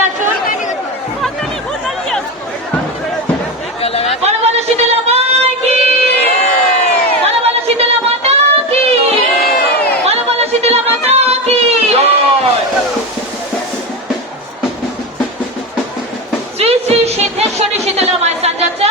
এগিয়ে আসুন। বলো বলো শীতলা মাই কি, বলো বলো শীতলা মাতা কি, বলো বলো শীতলা মাতা কি। শ্রী শ্রী সিদ্ধেশ্বরী শীতলা মায়ের সানযাত্রা